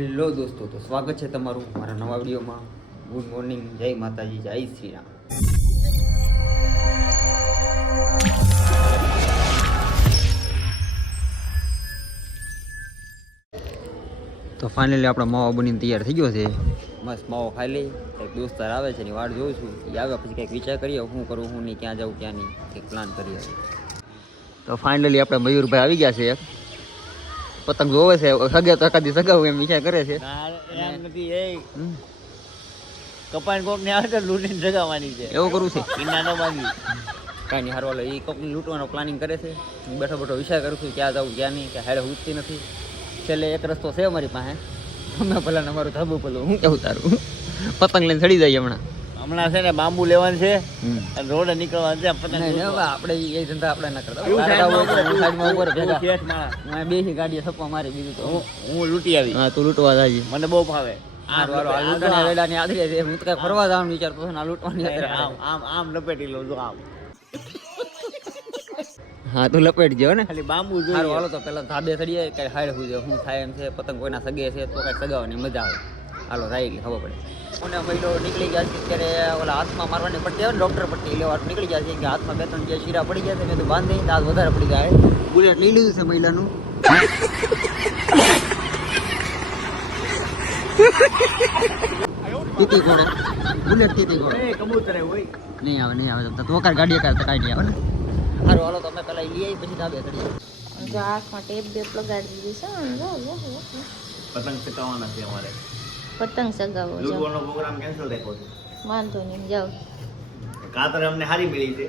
Hello દોસ્તો, તો સ્વાગત છે તમારું મારા નવા વિડીયોમાં. ગુડ મોર્નિંગ, જય માતાજી, જય શ્રી રામ. તો ફાઇનલી આપણો માવો બનીને તૈયાર થઈ ગયો છે. મસ્ત માવો ખાઈ લઈ. એક દોસ્તાર આવે છે એની વાટ જોઉં છું. એ આવે પછી કંઈક વિચાર કરીએ શું કરું શું નહીં, ક્યાં જાઉં ક્યાં નહીં, કંઈક પ્લાન કરીએ. તો ફાઇનલી આપણે મયુરભાઈ આવી ગયા છે. એક પતંગ જોવે છે, સગે તો એકાદી સગાવું એમ વિચાર કરે છે. કપાણ કોક ને આવે તો લૂંટીને જગાવવાની છે, એવું કરવું છે. કિન્ના ન બાંધી કાંઈ નહીં, હારવાલો એ કોકને લૂંટવાનો પ્લાનિંગ કરે છે. હું બેઠો બેઠો વિચાર કરું છું ક્યાં જાઉં ક્યાં નહીં, કે હાડે ઉઠતી નથી. છેલ્લે એક રસ્તો છે અમારી પાસે. અમે ભલા ને અમારું ધાબુ પેલું હું કેવું તારું પતંગ લઈને ચડી જાય હમણાં છે ને બાંબુ લેવાનું છે અને રોડે નીકળવાનું છે. પતંગ આપણે એ ધંધા આપણે ના કરતા. બેસી ગાડીએ થપ્પા મારી બીજું તો હું લૂંટી આવી. હા, તું લૂંટવા જાય મને બહુ ભાવે. ફરવા જવાનું વિચારતો લૂંટવાની. આમ આમ લપેટી લઉં જો આમ. હા, તું લપેટ ગયો ને. ખાલી બાંબુ સારું, જોઈએ. હાલો તો પેલા ધાબે ચડીએ કઈ હાડ હું શું થાય એમ છે. પતંગ કોઈના સગે છે તો કઈ સગાવવાની મજા આવે. હાલો થાય એટલે ખબર પડે. મને મહિલો નીકળી ગયા છે ત્યારે ઓલા હાથમાં મારવાની પટ્ટી આવે ને ડોક્ટર પટ્ટી લેવા નીકળી ગયા છે કે હાથમાં 2-3 જે શીરા પડી ગયા છે મેં તો બાંધી દાંત વધારે પડી જાય. બુલેટ લઈ લીધું છે મહિલાનું. તીતી ઘોડો, બુલેટ તીતી ઘોડો. કબૂતરે હોય નહીં આવે તો વકાર ગાડી કાંઈ નહીં આવે ને. સારું, હાલો તો અમે પેલા લઈ આવી પછી ધાબે ચડીએ. જો આંખમાં ટેપ બેપ લગાડી દીધી છે ને. પતંગ ચકાવવાના છે અમારે. પતંગ સગાવો જાઓ. લૂંટવાનો પ્રોગ્રામ કેન્સલ રાખ્યો છે. વાંધો નહીં, જાઓ. કાતર અમને હારી મળી છે.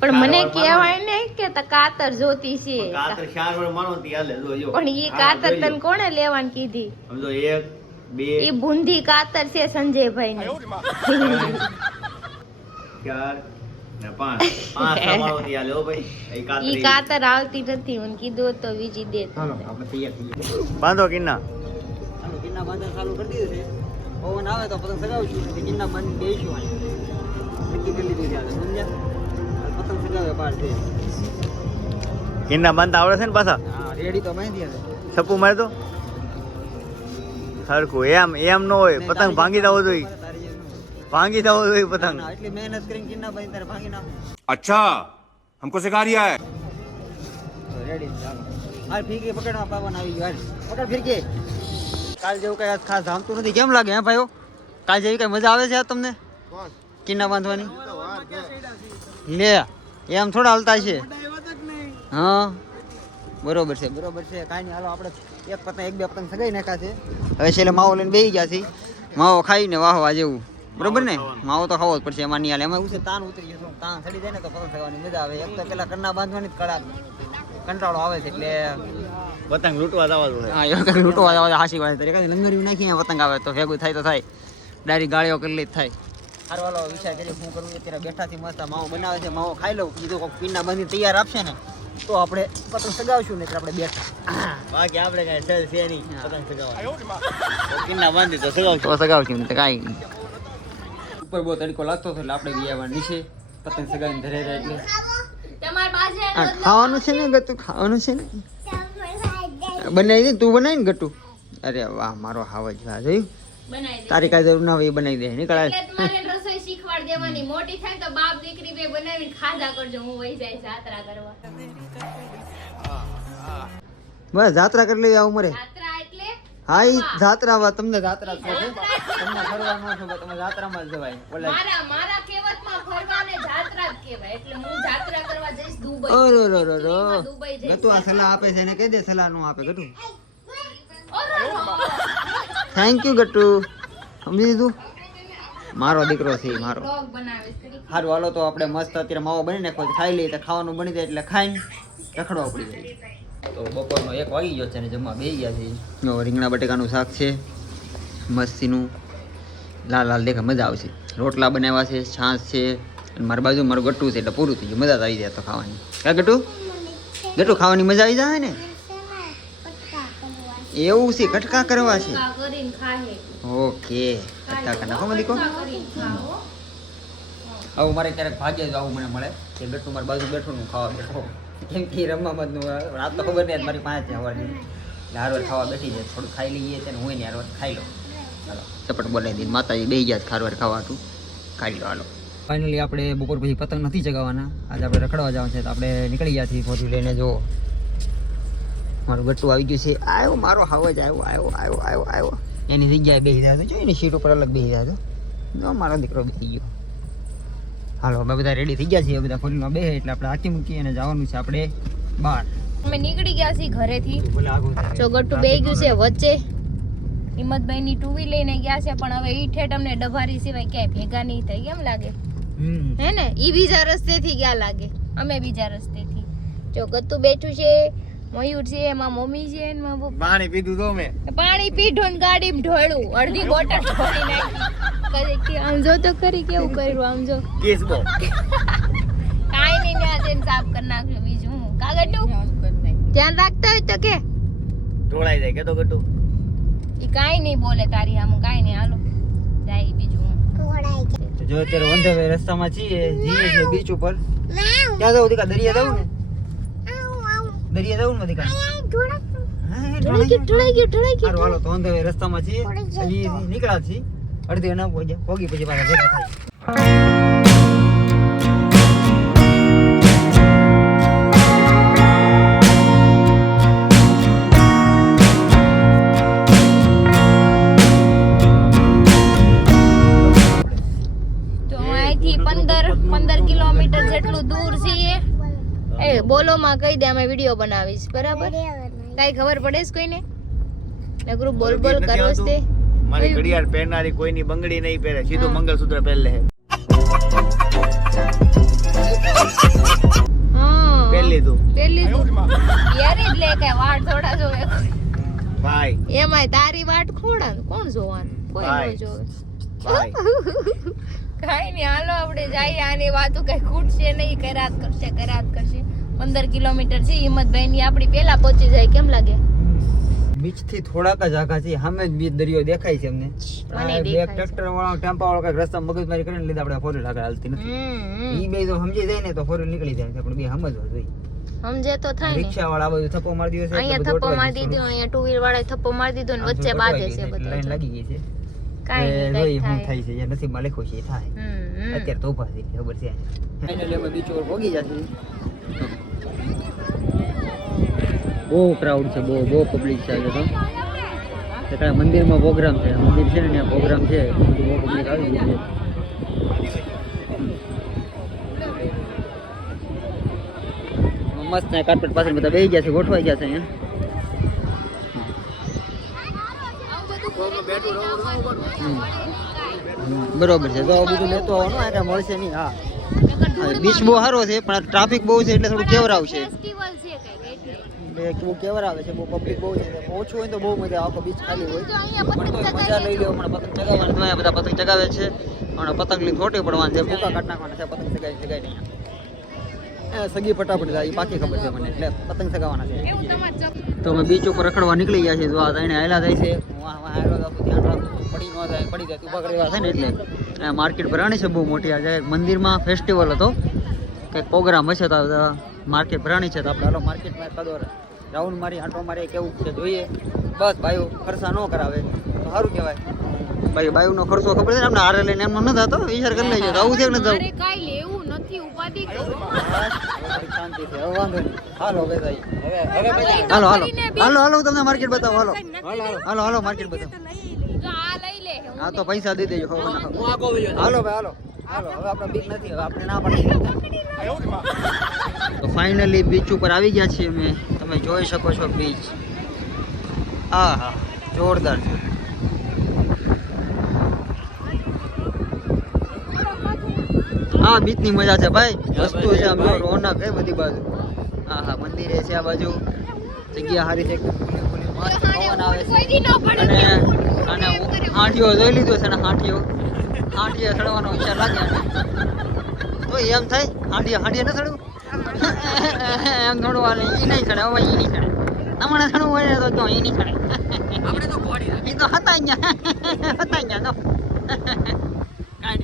પણ મને કહેવાય ને કે તા કાતર જોતી છે. કાતર 4 વાર માનો તી હાલે જોજો. પણ ઈ કાતર તને કોણે લેવાની કીધી? સમજો 1 2 ઈ બુંદી કાતર છે સંજયભાઈ ની. 4 ને 5 માનો તી હાલે હો ભાઈ. ઈ કાતર આવતી નથી, મને કીધું તો બીજી દે. હાલો આપણે તૈયાર થઈ ગયા. બાંધો કિન્ના. હાલો, કિન્ના બાંધણ ચાલુ કરી દીધું છે. પવન આવે તો પતંગ સગાવશું, કિન્ના બાંધી દઈશું. નક્કી કરી લીધું છે. સમજ્યા? પતંગ સગાવે બહાર છે. કિન્ના બાંધતા આવડે છે ને પાછા? હા, રેડી તો બાંધી હવે. છપ્પુ મારી દો હરખું. એમ ન હોય, પતંગ ભાંગી જવો જોઈએ. ભાંગી જવો જોઈએ પતંગ. એટલી મહેનત કરીને કિન્ના બાંધી તારે ભાંગી નાખ. अच्छा हमको सिखा रिया है. તો રેડી ચાલો. હાલ ફીરકી પકડવા પાવન આવી ગયો. હાલ પકડ ફીરકી. કાલ જેવું કઈ ખાસ ધામતું નથી. કેમ લાગે હે ભાઈઓ? કાલ જેવી કઈ મજા આવે છે તમને કિન્ના બાંધવાની? લે એમ થોડા હાલતા છે. હા, બરોબર છે કાંઈ નહીં. હાલો આપણે એક પતંગ 1-2 પતંગ સગાઈ નાખ્યા છે. હવે છેલ્લે માવો લઈને બેસી ગયા છે. માવો ખાઈને વાહવા જેવું. બરોબર ને? માવો તો ખાવો જ પડશે, એમાં નહીં હાલે. એમાં એવું છે તાન ઉતરી જશે. તાન ચડી જાય ને તો પતંગ સગાવવાની મજા આવે. એક તો પેલા કન્ના બાંધવાની જ કંટાળો આવે છે એટલે પતંગ લૂંટવા જવા દો. હા, એવું કંઈક લૂંટવા આવે હાસી વાત તરીકે લંગરી નાખીએ પતંગ આવે તો ભેગું થાય તો થાય. ડાયરી ગાળીઓ કરી લે થાય. સારું, હાલો વિચાર કરીએ શું કરવું. અત્યારે બેઠાથી મસ્ત માવો બનાવે છે. માવો ખાઈ લઉં, બીજું કોઈ પીના બાંધી તૈયાર આપશે ને તો આપણે પતંગ સગાવશું. ને આપણે બેઠા બાકી આપણે કઈ સેલ છે નહીં પતંગ સગાવવા. કિન્ના બાંધી તો સગાવ તો સગાવશું ને કાંઈ નહીં. ઉપર બહુ તડકો લાગતો હતો એટલે આપણે ગયા નીચે પતંગ સગાવીને ધરે રહ્યા. એટલે ખાવાનું છે ને ગટુ, ખાવાનું છે ને બનાવી દે. તું બનાવી ને ગટુ. અરે વાહ, મારો હાવજ વાહ જોયું. તારી કાંઈ જરૂર ના હોય એ બનાવી દે. નીકળાય રસોઈ શીખવાડ દેવાની. મોટી થાય તો બાપ દીકરી બે બનાવીને ખાધા કરજો. હું વહી જાય જાત્રા કરવા. બસ જાત્રા કરી લેવી આ ઉંમરે. જાત્રા એટલે હા, ઈ જાત્રા તમને જાત્રા છે. તમને ફરવા ન છો, તમે જાત્રામાં જ જવાય. બોલે મારા કહેવતમાં ફરવાને જાત્રા જ કહેવાય. એટલે હું જાત્રા કરવા જઈશ દુબઈ. દુબઈ જઈશ. ગટુ આ સલાહ આપે છે એને કહી દે સલાહ નો આપે. Gatu thank you Gatu. સમજી લીધું? મારો દીકરો છે મારો. વ્લોગ બનાવીશ કરી. સારું, હાલો તો આપણે મસ્ત અત્યારે માવો બની નાખો. ખાઈ લઈએ તો ખાવાનું બની જાય એટલે ખાઈને રખડવા પડી જાય. તો બપોરનો 1 વાગી ગયો છે ને જમવા બેસી ગયા છે. રીંગણા બટેકાનું શાક છે મસ્તીનું, લાલ લાલ દેખા મજા આવશે. રોટલા બનાવ્યા છે, છાશ છે અને મારી બાજુ મારું ગટ્ટુ છે એટલે પૂરું થઈ ગયું. મજા આવી જાય તો ખાવાની. ક્યાં ગટ્ટુ? ગટ્ટુ ખાવાની મજા આવી જાય ને? એવું છે, કટકા કરવા છે. કરીને ખાહે. ઓકે, કટકા કરી નાખો મલિકો. કરીને ખાઓ. આવું મારે ક્યારેક ભાગ્ય જ આવું મને મળે કે ગટ્ટુ મારી બાજુ બેઠો હું ખાવા બેઠો. કેમ કે રમવામાં જ રાત તો ખબર નહીં મારી પાસે છે હવાની. એટલે હારવાર ખાવા બેઠી જાય, થોડું ખાઈ લઈએ તેને હું ને હારવાર ખાઈ લો. હાલો ચપટ બોલાવી દઈને માતાજી બેસી ગયા હારવાર ખાવા હતું, ખાઈ લો. હાલો ફાઇનલી આપણે બપોર પછી પતંગ નથી ચગાવવાના, આજે આપણે રખડવા જવાનું છે તો આપણે નીકળી ગયા છીએ ફોર લઈને. જો મારું ગટ્ટુ આવી ગયું છે, આવ્યો મારો હાવજ આવ્યો એની જગ્યાએ બેસી રહ્યા હતો, જો એની સીટ ઉપર અલગ બેસી રહ્યા હતો, જો મારો દીકરો બેસી ગયો. હાલો અમે બધા રેડી થઈ ગયા છીએ, બધા ફોરીમાં બેસે એટલે આપણે હાથી મૂકીએ અને જવાનું છે આપણે બહાર. અમે નીકળી ગયા છીએ ઘરેથી. બોલે આગળ થાય. જો ગટ્ટુ બેહી ગયું છે વચ્ચે, હિંમતભાઈ ની 2 વ્હીલ લઈને ગયા છે, પણ હવે ઈ ઠેઠ અમને ડભારી સિવાય ક્યાંય ભેગા નહીં થાય, કેમ લાગે હે ને? ઈ બીજા રસ્તેથી ગયા લાગે, અમે બીજા રસ્તેથી. જો ગટ્ટુ બેઠું છે, મયુર છે, એમાં મમ્મી છે ને મારા પપ્પા. પાણી પીધું તો મેં. પાણી પીધું ને ગાડીમાં ઢોળ્યું, અડધી બોટલ ઢોળી નાખી. કદી આમ જો તો ખરી કેવું કર્યું, આમ જો કેસબો કાઈ નહીં, ત્યાં જઈને સાફ કરી નાખ્યું. બીજું હું કાગળનું ધ્યાન રાખતા હોય તો કે ઢોળાઈ જાય કે તો ગટુ ઈ કાઈ નહીં બોલે તારી આમ, કાઈ નહીં. હાલો જાય બીજું હું. જો અત્યારે વંધવે રસ્તામાં છીએ, જઈએ છીએ બીચ ઉપર. ક્યાં જવું દીકા? દરિયા જવું ને? દરિયા જવું ને દીકા? ઢોળાઈ ગયું. હારું હાલો તો વંધવે રસ્તામાં છીએ, હજી નીકળ્યા છીએ, અડધી ના પોગી પછી પાછા ભેગા થાય. તો અહીંથી 15 કિલોમીટર જેટલું દૂર છીએ. એ બોલો માં કહી દે, અમે વિડિયો બનાવીશ, બરાબર? કઈ ખબર પડે છે કોઈને? નકરું બોલ બોલ કરો છે. મારી ઘડિયાળ પહેરનારી કોઈની બંગડી નહીં પહેરે, સીધું મંગળસૂત્ર પહેર લે. હા પહેર લીધું યાર, એટલે કે વાટ થોડા જોવે ભાઈ, એમાંય તારી વાટ ખોડા કોણ જોવાનું? કોઈ ન જોવે. ભાઈ કાઈ નહીં, હાલો આપણે જઈએ. આની વાતો કઈ ખૂટશે નહીં, કરાત કરશે. 15 કિલોમીટર છે હિંમતભાઈ ની, આપણી પેલા પહોંચી જાય, કેમ લાગે? બીચ થી થોડાક જ આગા છે, સામે જ બીચ દરિયો દેખાય છે અમને. બે ટ્રેક્ટર વાળા ટેમ્પા વાળા કઈક રસ્તા મગજમારી કરીને લીધા, આપણે ફોર વ્હીલ આગળ હાલતી નથી. ઈ બે જો સમજી જાય ને તો ફોર વ્હીલ નીકળી જાય, આપણે બે સમજવા જોઈએ. સમજે તો થાય ને. રિક્ષા વાળા બધું થપ્પો મારી દીધો છે, અહીંયા થપ્પો મારી દીધો, અહીંયા 2 વ્હીલ વાળા થપ્પો મારી દીધો ને વચ્ચે બાંધે છે બધું. લાઈન લાગી ગઈ છે, કાઈ નહીં, જોઈ કાઈ શું થાય. થાય છે, જે નસીબમાં લખ્યું છે એ થાય. અત્યારે તો ઉભા છે ખબર છે. ફાઇનલી અમે બીચ ઉપર પહોંચી જશે. બહુ ક્રાઉડ છે, બહુ પબ્લિક છે આજે તો. કાંઈ મંદિરમાં પ્રોગ્રામ છે, મંદિર છે ને ત્યાં પ્રોગ્રામ છે, બહુ પબ્લિક આવી ગઈ છે. મસ્ત ને કાર્પેટ પાછળ બધા બેસી ગયા છે, ગોઠવાઈ ગયા છે અહીંયા. બરોબર છે, તો બીજું લેતો આવવાનું, આ કાંઈ મળશે નહીં. હા બીચ બહુ સારો છે, પણ ટ્રાફિક બહુ છે એટલે થોડું કેવર આવશે. ફેસ્ટિવલ છે કઈક એટલે બહુ કેવર આવે છે, બહુ પબ્લિક બહુ છે. ઓછું હોય તો બહુ મજા, આખો બીચ ખાલી હોય તો અહીંયા પણ પતંગ તોય મજા લઈ લો. હમણાં પતંગ ચગાવવાની, અહીંયા બધા પતંગ ચગાવે છે, હમણાં પતંગની ફોટી પડવાની છે, ભૂકા કાઢ નાખવાના છે, પતંગ ચગાવી નહીં. સગી ફટાફટ જાય, બાકી ખબર છે મને, એટલે પતંગ ચગાવવાના છે. એવું તમારે તો અમે બીચ ઉપર રખડવા નીકળી ગયા છીએ. જો આ એને હાયલા જાય છે, ધ્યાન રાખવું, પડી ન જાય, પડી જાય ઉભા કરવા થાય ને. એટલે માર્કેટ ભરાણી છે બહુ મોટી. આજે મંદિરમાં ફેસ્ટિવલ હતો, કંઈક પ્રોગ્રામ હશે તો માર્કેટ ભરાણી છે. તો આપણે હાલો માર્કેટમાં કદો રાઉન્ડ મારી આંટો મારી કેવું છે જોઈએ. બસ ભાઈઓ ખર્ચા ન કરાવે તો સારું કહેવાય. ભાઈ બાયુનો ખર્ચો ખબર છે ને, આપણે હારે લઈને એમનો નથી થતો, વિચાર કરી લેજો આવું છે કે નથી મારે કાઈ લેવું નથી, ઉપાધિ કરું. શાંતિ છે, હવે વાંધો નહીં. હાલો હવે ભાઈ, હાલો હાલો હાલો હાલો તમને માર્કેટ બતાવો. હાલો હાલો હાલો માર્કેટ બતાવો. જો આ લઈ લે. હા તો પૈસા દઈ દેજો. હાલો ભાઈ હાલો હાલો, હવે આપણે બીક નથી, હવે આપણે ના પડી. તો ફાઇનલી બીચ ઉપર આવી ગયા છીએ અમે. તમે જોઈ શકો છો બીચ. હા હા જોરદાર છે. હા બીચની મજા છે ભાઈ, વસ્તુ છે આમ રોનક છે બધી બાજુ. હા હા મંદિરે છે આ બાજુ, જગ્યા સારી છે, મસ્ત પવન આવે છે. અને હાંઠીઓ જોઈ લીધો છે ને, હાંઠીઓ ચડવાનો વિચાર લાગે તો એમ થાય હાંઠીએ ન ચડવું એમ થોડું હાલે. એ નહીં ચડે, હવે એ નહીં ચડે. તમારે ચડવું હોય ને તો જો એ નહીં ચડે. એ તો હતા ગયા તો કાંઈ નહીં.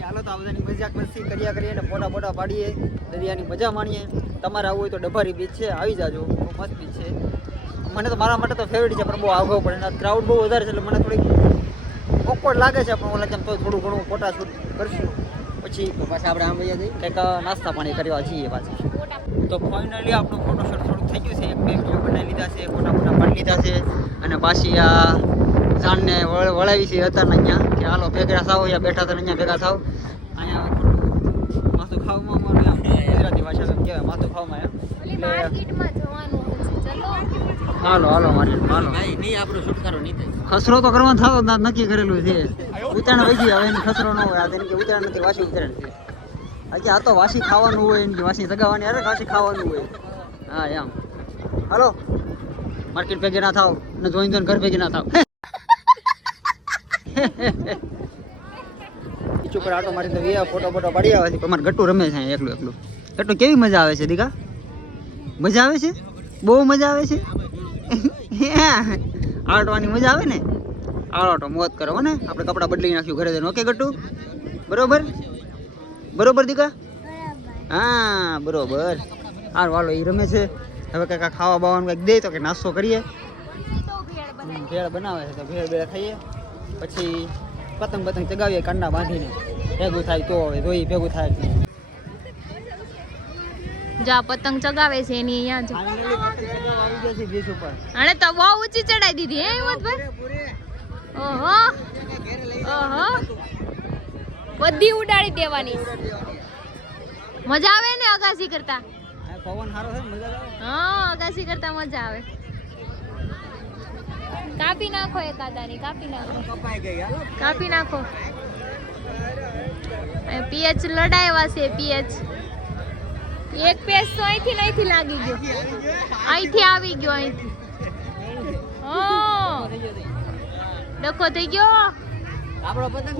હાલો તો આ બધાની મજાક મસ્તી કર્યા કરીએ ને ફોટા પાડીએ, દરિયાની મજા માણીએ. તમારે આવવું હોય તો ડભારી બીચ છે, આવી જાજો, બહુ મસ્ત બીચ છે. મને તો મારા માટે તો ફેવરેટ છે, પણ બહુ આગળ પડે ક્રાઉડ બહુ વધારે છે એટલે મને થોડીક ઓકવર્ડ લાગે છે, પણ ઓલા જેમ તો થોડું ઘણું ફોટા શૂટ કરશું પછી પાછા આપણે આમ વયા જઈએ. કંઈક નાસ્તા પાણી કરવા જઈએ પાછા. તો ફાઇનલી આપણું ફોટોશૂટ થોડુંક થઈ ગયું છે, એક બે વિડીયો બનાવી લીધા છે, ફોટા પાડી લીધા છે, અને પાછી આ જાનને વળાવી છે અત્યારના અહીંયા કે હાલો ભેગા થાવ, અહીંયા બેઠા હતા અહીંયા ભેગા થાવ. અહીંયા ખોટું માથું ખાવામાં અમારું એમ ગુજરાતી ભાષામાં એમ કહેવાય માથું ખાવામાં એમ ઓલી એટલે માર્કેટમાં જવાનું છે, ચલો. હાલો હાલો મારી હાલો. નહીં આપણું છુટકારો નહીં થાય. ખસરો તો કરવાનો થતો જ નક્કી કરેલું છે. ઉત્તરાયણ વહી ગઈ હવે એને ખસરો ન હોય, આ તેને કે ઉત્તરાયણ નથી વાસી ઉત્તરાયણ છે. આજે આ તો વાસી ખાવાનું હોય એને કે વાસી સગાવાની અરે વાસી ખાવાનું હોય. હા એમ હાલો માર્કેટ ભેગી ના થાવ ને જોઈને ઘર ભેગી ના થાવ. ઉપર આટો મારી તો ફોટો પાડી આવે છે, પણ મારે ગટ્ટુ રમે છે એકલું એકલું. ગટ્ટુ કેવી મજા આવે છે દીકા? મજા આવે છે, બહુ મજા આવે છે. આટવાની મજા આવે ને, આટો મોજ કરો ને. આપણે કપડાં બદલી નાખ્યું ઘરે જઈને. ઓકે ગટ્ટુ બરોબર બરોબર દીકા? હા બરોબર. હાર વાલો એ રમે છે. હવે કંઈક ખાવા બાવાનું કંઈક દે તો કે નાસ્તો કરીએ. ભેળ બનાવે છે તો ભેળ ખાઈએ, પછી પતંગ ચગાવીએ કાંડા બાંધીને. ભેગું થાય તો હવે જોઈ ભેગું થાય એટલે. જા પતંગ ચગાવે છે એની અહીંયા જ. આવી ગયા છે બીચ ઉપર. આને તો બહુ ઊંચી ચડાઈ દીધી હે હિંમતભાઈ. ઓહો ઓહો બધી ઉડાડી દેવાની. મજા આવે ને અગાસી કરતા? આ પવન સારો છે મજા આવે. હા અગાસી કરતા મજા આવે. કાપી નાખો એકાદાની, કાપી નાખો, કાપી નાખો. પીએચ લડાવ્યા છે પીએચ. એક પેસ તો અહીંથી લાગી ગયો, અહીંથી આવી ગયો, અહીંથી. હા ડખો થઈ ગયો. આપણો પતંગ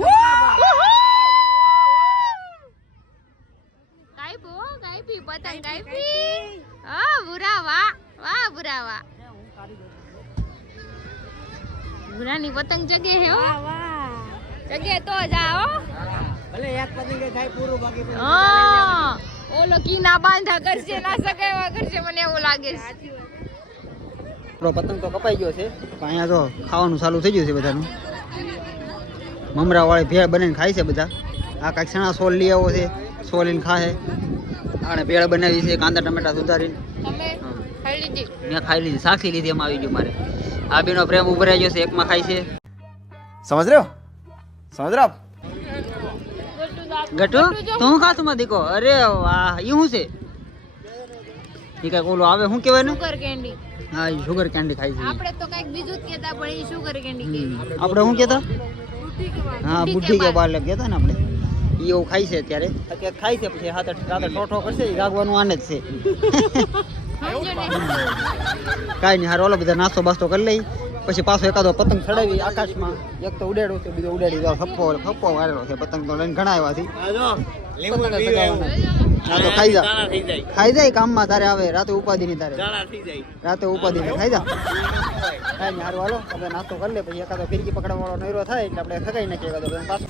કાપી પતંગ કાપી. હા બુરા વાહ વાહ બુરા વાહ. બુરાની પતંગ જગે હે હો. જગે તો જાઓ. ભલે એક પતંગ થાય પૂરું, બાકી હા ઓલો કીના બાંધા કરશે ના સગાવા કરશે મને એવું લાગે છે. આપણો પતંગ તો કપાઈ ગયો છે, પણ અહીંયા તો ખાવાનું ચાલુ થઈ ગયું છે બધાનું. મમરા વાળી ભેળ બનાવીને ખાય છે બધા. આ કાંઈક સણા સોલ લઈ આવો છે, સોલીને ખાય. આને ભેળ બનાવી છે કાંદા ટમેટા સુધારીને. તમે ખાઈ લીધી? મેં ખાઈ લીધી, સાખી લીધી. એમાં આવી ગયું મારે. આ બેનો પ્રેમ ઉભરાઈ ગયો છે, એકમાં ખાય છે. સમજ રહ્યો આપ? ગટુ તું ખાતું માં દીકો? અરે વાહ, ઈ શું છે? ઈ કઈક ઓલું આવે શું કહેવાય ને? Sugar candy. હા ઈ શુગર કેન્ડી ખાય છે. આપણે તો કઈક બીજું જ કહેતા પણ એ સુગર કેન્ડી કહે. આપણે શું કહેતા? હા બુદ્ધિ કે બાર લગ કહેતા ને આપણે. ઈ એવું ખાય છે અત્યારે. અત્યારે ખાય છે, પછી રાતે ઠોઠો કરશે. ઈ ગાગવાનું આને જ છે. સમજો ને? કાંઈ નહીં, હારો ઓલો બધા નાસ્તો બાસ્તો કરી લઈ, પછી પાછો એકાદો પતંગ ચડાવી આકાશમાં. એક તો ઉડાડ્યો છે, બીજો ઉડાડી દો. ફપ્પો વાળેલો છે પતંગ તો લઈને ઘણા આવ્યા છે. હા તો ખાઈ જાય કામમાં તારે આવે. રાતે ઉપાધિ નહીં તારે, રાતે ઉપાધિ નહીં ખાઈ જા. કાંઈ નહીં, હારું હાલો આપણે નાસ્તો કરી લે, પછી એકાદો ફિરકી પકડવા વાળો નૈરો થાય એટલે આપણે ખગાઈ નાખીએ એકાદો પાછો.